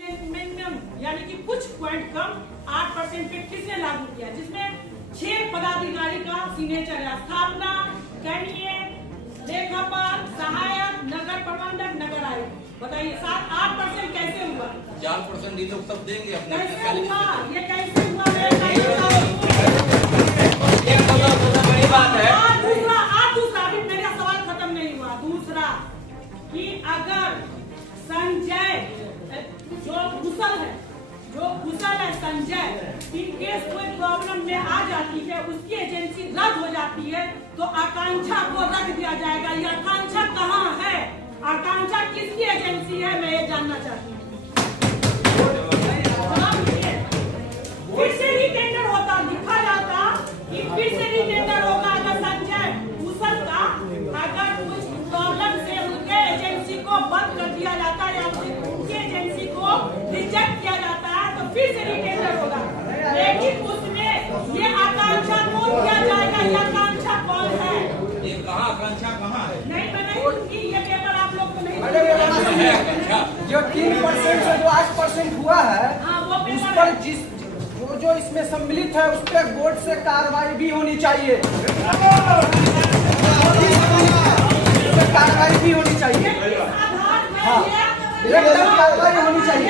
यानी कि कुछ पॉइंट कम 8% पे फिर से लागू किया, जिसमें 6 पदाधिकारी का सिग्नेचर है। स्थापना, कैबिने, लेखापाल, सहायक, नगर प्रबंधक, नगर आयुक्त। बताइए 7-8% कैसे हुआ? 4% ये लोग सब देंगे अपने। कैसे हुआ? ये कैसे हुआ? बड़ी बात है। दूसरा अभी मेरा सवाल खत्म नहीं हुआ। दूसरा कि अगर संजय जो कुशल है संजय, इनकेस कोई प्रॉब्लम में आ जाती है, उसकी एजेंसी रद्द हो जाती है, तो आकांक्षा को रख दिया जाएगा। ये आकांक्षा कहाँ है? आकांक्षा किसकी एजेंसी है? मैं ये जानना चाहती हूँ। फिर से रीटेंडर होता, लिखा जाता कि फिर से रीटेंडर होगा अगर संजय कुशल का अगर कुछ प्रॉब्लम से उनके एजेंसी को बंद कर दिया जाता है या उनकी एजेंसी को रिजेक्ट किया जाता है, तो फिर से रीटेंडर होगा। लेकिन उसमें ये आकांक्षा को दिया जाएगा। ये आकांक्षा कौन है? ये कहाँ आकांक्षा कहाँ है? नहीं मैंने ये पेपर आप लोग को नहीं जो 3% से जो 8% हुआ है, उस पर जो इसमें सम्मिलित है उस पर बोर्ड से कार्रवाई भी होनी चाहिए। कार्रवाई भी होनी चाहिए। हाँ, एकदम कार्रवाई होनी चाहिए।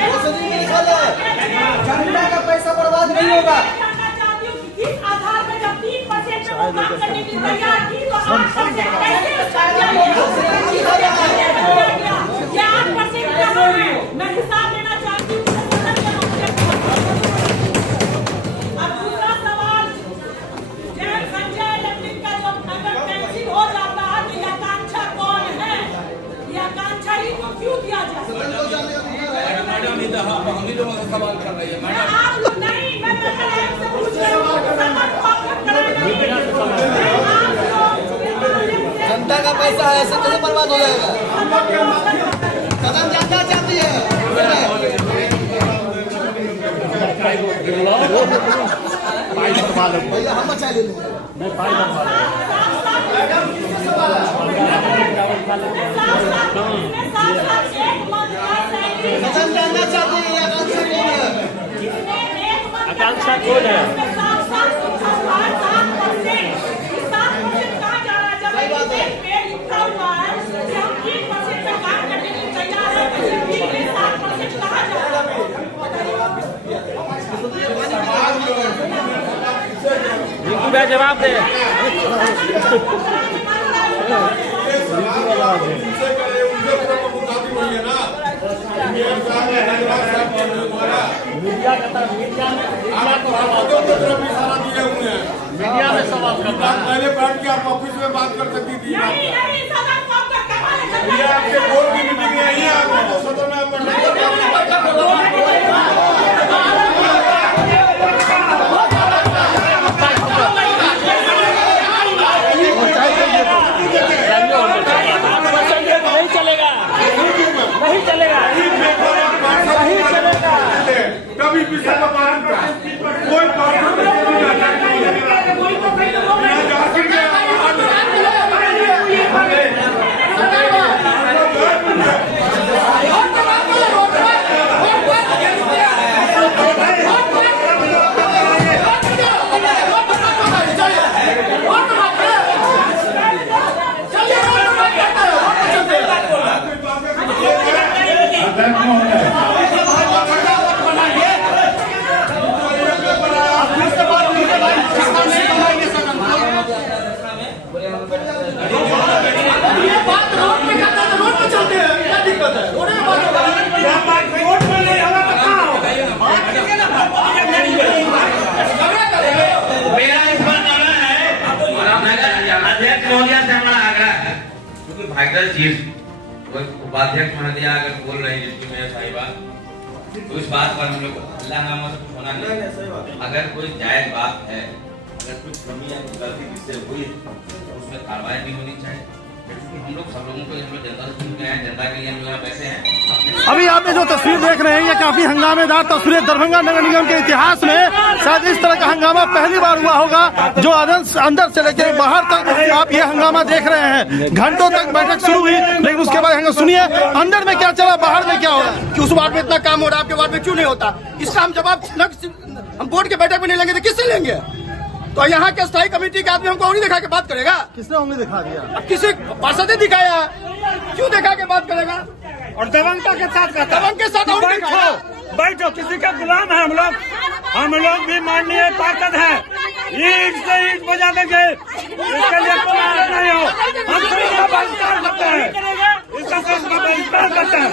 जनता का पैसा बर्बाद नहीं होगा। इस आधार पर जब 3% काम करने की तैयार थी, तो 8% कैसे उसका क्या है? मैं हिसाब लेना चाहती हूँ। और दूसरा सवाल, जब संजय लग्निक का जो अगर कैंसिल हो जाता है, तो ये आकांक्षा कौन है? ये आकांक्षा ही को क्यों दिया जाए? मैडम इधर हम ही लोगों से सवाल कर रही है। आप लोग नहीं, मैं से पूछ रही हूँ। जनता का पैसा ऐसे कैसे बर्बाद हो जाएगा? कदम जनता चाहती है। भैया हम बचा ले लेंगे। कदम जानना चाहती है आकांक्षा कौन है? जवाब दे। मीडिया में सवाल करना पहले बैठ के आप ऑफिस में बात कर सकती थी। आपके बोर्ड की मीटिंग नहीं है, आपको सदन में उपाध्यक्ष महोदय अगर बोल रहे हैं जिसकी मैं साहिबा, तो इस बात पर हम लोग अल्लाह नाम से कुछ होना नहीं। अगर कोई जायज बात है, अगर कुछ कमी या गलती जिससे हुई, तो उसमें कार्रवाई भी होनी चाहिए। हम लोग सब लोगों को जनता से चुन के हैं, जनता के लिए हम यहाँ बैठे हैं। अभी आप जो तस्वीर देख रहे हैं ये क्या काफी हंगामेदार तस्वीरें। दरभंगा नगर निगम के इतिहास में शायद इस तरह का हंगामा पहली बार हुआ होगा, जो अंदर से लेकर बाहर तक आप ये हंगामा देख रहे हैं। घंटों तक बैठक शुरू हुई, लेकिन उसके बाद हंगामा सुनिए अंदर में क्या चला, बाहर में क्या हो रहा है। कि उस वार्ड में इतना काम हो रहा है, आपके वार्ड में क्यों नहीं होता? इसका हम जवाब हम बोर्ड के बैठक में नहीं लेंगे तो किससे लेंगे? तो यहाँ के स्थायी कमेटी के आदमी हमको उंगली दिखा के बात करेगा? किसने उंगली दिखा दिया? अब किसी पार्षद ने दिखाया है, क्यों दिखा के बात करेगा? और दबंगता के साथ दबंग के साथ और दिखाया। बैठो, किसी का गुलाम है हम लोग भी माननीय पार्षद हैं, ईंट से ईंट बजा देंगे, इसके लिए कोई बात नहीं हो। हम इसका बहिष्कार करते हैं, इसका बहिष्कार करते हैं।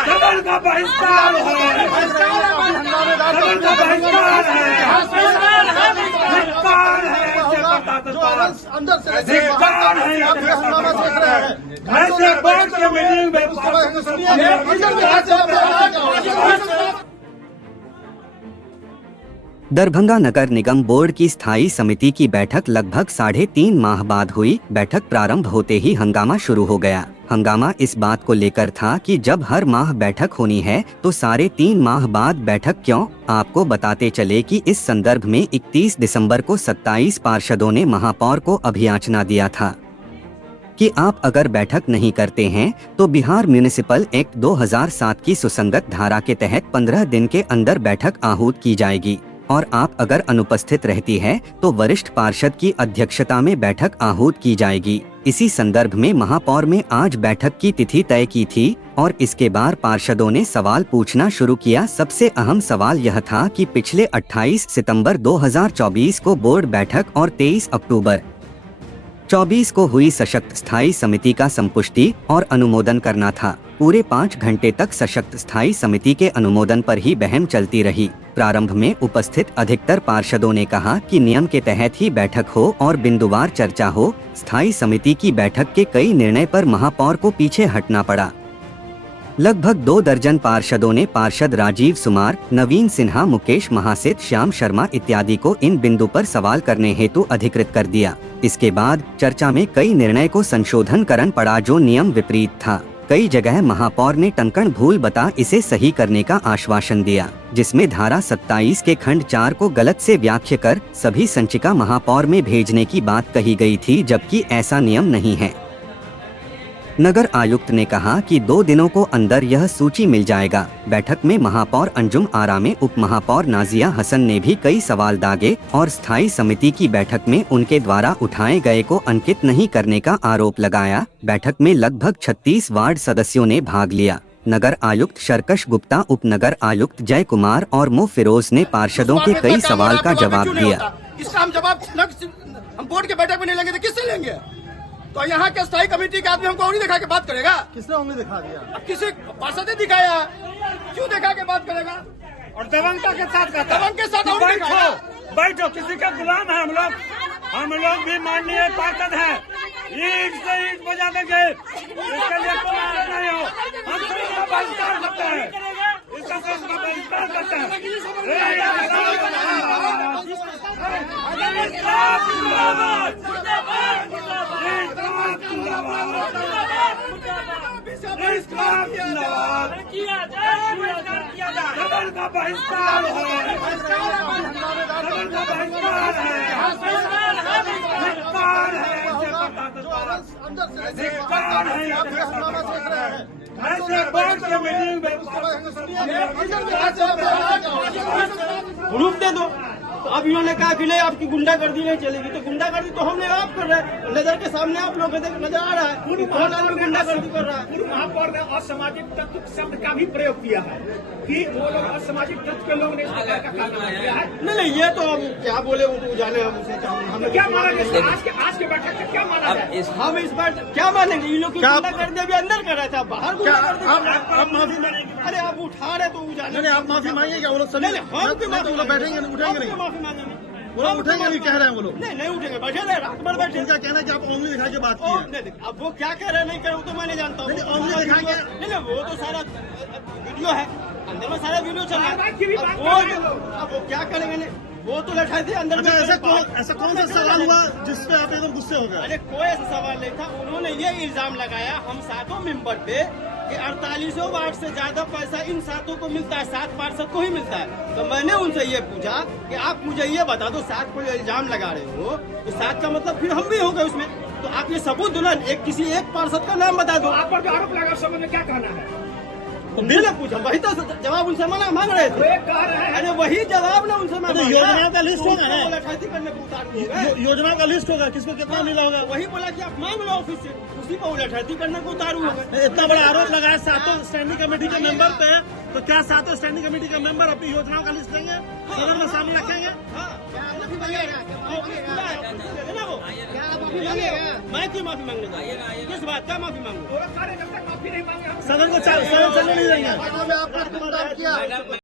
दबंग का बहिष्कार है, अंदर से दरभंगा नगर निगम बोर्ड की स्थायी समिति की बैठक लगभग 3.5 माह बाद हुई। बैठक प्रारंभ होते ही हंगामा शुरू हो गया। हंगामा इस बात को लेकर था कि जब हर माह बैठक होनी है तो 3.5 माह बाद बैठक क्यों? आपको बताते चले कि इस संदर्भ में 31 दिसंबर को 27 पार्षदों ने महापौर को अभियाचना दिया था कि आप अगर बैठक नहीं करते हैं तो बिहार म्युनिसिपल एक्ट 2007 की सुसंगत धारा के तहत 15 दिन के अंदर बैठक आहूत की जाएगी, और आप अगर अनुपस्थित रहती है तो वरिष्ठ पार्षद की अध्यक्षता में बैठक आहूत की जाएगी। इसी संदर्भ में महापौर में आज बैठक की तिथि तय की थी और इसके बाद पार्षदों ने सवाल पूछना शुरू किया। सबसे अहम सवाल यह था कि पिछले 28 सितंबर 2024 को बोर्ड बैठक और 23 अक्टूबर 24 को हुई सशक्त स्थायी समिति का संपुष्टि और अनुमोदन करना था। पूरे 5 घंटे तक सशक्त स्थायी समिति के अनुमोदन पर ही बहम चलती रही। प्रारंभ में उपस्थित अधिकतर पार्षदों ने कहा कि नियम के तहत ही बैठक हो और बिंदुवार चर्चा हो। स्थायी समिति की बैठक के कई निर्णय पर महापौर को पीछे हटना पड़ा। लगभग 2 दर्जन पार्षदों ने पार्षद राजीव सुमार, नवीन सिन्हा, मुकेश महासेठ, श्याम शर्मा इत्यादि को इन बिंदु पर सवाल करने हेतु अधिकृत कर दिया। इसके बाद चर्चा में कई निर्णय को संशोधन करना पड़ा जो नियम विपरीत था। कई जगह महापौर ने टंकण भूल बता इसे सही करने का आश्वासन दिया, जिसमें धारा 27 के खंड 4 को गलत से व्याख्या कर सभी संचिका महापौर में भेजने की बात कही गई थी, जबकि ऐसा नियम नहीं है। नगर आयुक्त ने कहा कि 2 दिनों को अंदर यह सूची मिल जाएगा। बैठक में महापौर अंजुम आरा में उप महापौर नाजिया हसन ने भी कई सवाल दागे और स्थायी समिति की बैठक में उनके द्वारा उठाए गए को अंकित नहीं करने का आरोप लगाया। बैठक में लगभग 36 वार्ड सदस्यों ने भाग लिया। नगर आयुक्त शरकश गुप्ता, उप नगर आयुक्त जय कुमार और मो फिरोज ने पार्षदों के कई सवाल का जवाब दिया। इसका हम जवाब हम बोर्ड के बैठक में नहीं लेंगे तो किससे लेंगे? तो यहाँ के स्थायी कमेटी के आदमी हमको उंगली दिखा के बात करेगा? किसने उंगली दिखा दिया? अब किसी पार्षद ने दिखाया है, क्यों दिखा के बात करेगा? और दबंगता के साथ दबंग के साथ और दिखाया। बैठो, किसी का गुलाम है हम लोग भी माननीय पार्षद हैं, ईंट से ईंट बजा देंगे, इसके लिए कोई बात नहीं हो। हम इसका बहिष्कार करते हैं, इसका बहिष्कार करते हैं। दबंग का बहिष्कार है, ग्रुप दे दो। तो अब इन्होंने कहा कि नहीं आपकी गुंडागर्दी नहीं चलेगी, तो गुंडागर्दी तो हमने आप कर रहे हैं, नजर के सामने आप लोग नजर आ रहा है कौन आदमी गुंडागर्दी कर रहा है। महापौर ने असामाजिक तत्व शब्द का भी प्रयोग किया है कि वो लोग असामाजिक तत्व के लोग ने इस प्रकार का काम किया है। नहीं ये तो हम क्या बोले वो जाने, हम उसे हमें क्या मानेंगे? आज के बैठक से क्या माना जाए? हम इस बार क्या मानेंगे? इन लोग की गुंडागर्दी भी अंदर कर रहा था, बाहर गुंडागर्दी। अरे आप उठा रहे तो जाने, आप माफी मांगिए क्या? वो लोग सभी बैठेंगे, उठेंगे नहीं, माफी मांगेंगे। वो लोग उठेंगे नहीं कह रहे हैं वो लोग। नहीं उठेंगे, बैठे रहे, रात भर बैठे। क्या कहना है कि आप उंगली दिखा के बात की है? अब वो क्या कह रहे हैं नहीं कह रहे वो तो मैं नहीं जानता हूँ। उंगली दिखा के नहीं वो तो सारा वीडियो है, अंदर में सारा वीडियो चल रहा है। अब वो क्या करेंगे, वो तो लठाई थी अंदर में। ऐसा कौन सा सवाल हुआ जिसपे आप एकदम गुस्से हो गए? अरे कोई ऐसा सवाल नहीं था। उन्होंने ये इल्जाम लगाया हम 7 मेंबर पे कि 48 वार्ड से ज्यादा पैसा इन 7 को मिलता है, 7 पार्षद को ही मिलता है। तो मैंने उनसे ये पूछा कि आप मुझे ये बता दो, 7 को इल्जाम लगा रहे हो तो 7 का मतलब फिर हम भी हो गए उसमें। तो आप ये सबूत दुल्हन किसी एक पार्षद का नाम बता दो। आप पर जो आरोप लगा उस संबंध में क्या कहना है? मैंने पूछा, वही तो जवाब उनसे मांग रहे थे। कह रहे हैं अरे वही जवाब ना उनसे मैं योजना का लिस्ट होगा ना, करने को उतारू योजना का लिस्ट होगा, किसको कितना मिला होगा? वही बोला कि आप मांग लो ऑफिस से, उसी को उलट करने को उतारू होगा। इतना बड़ा आरोप लगाया 7 स्टैंडिंग कमेटी के मेंबर पे, तो क्या 7 स्टैंडिंग कमेटी के मेंबर अपनी योजनाओं का लिस्ट देंगे, सदन में सामने रखेंगे? मैं क्यों माफी मांगने जाऊँ? किस बात का माफी मांगू? कार्यकर्ता माफी नहीं मांगे। सदन को चलने नहीं देंगे। आपने किया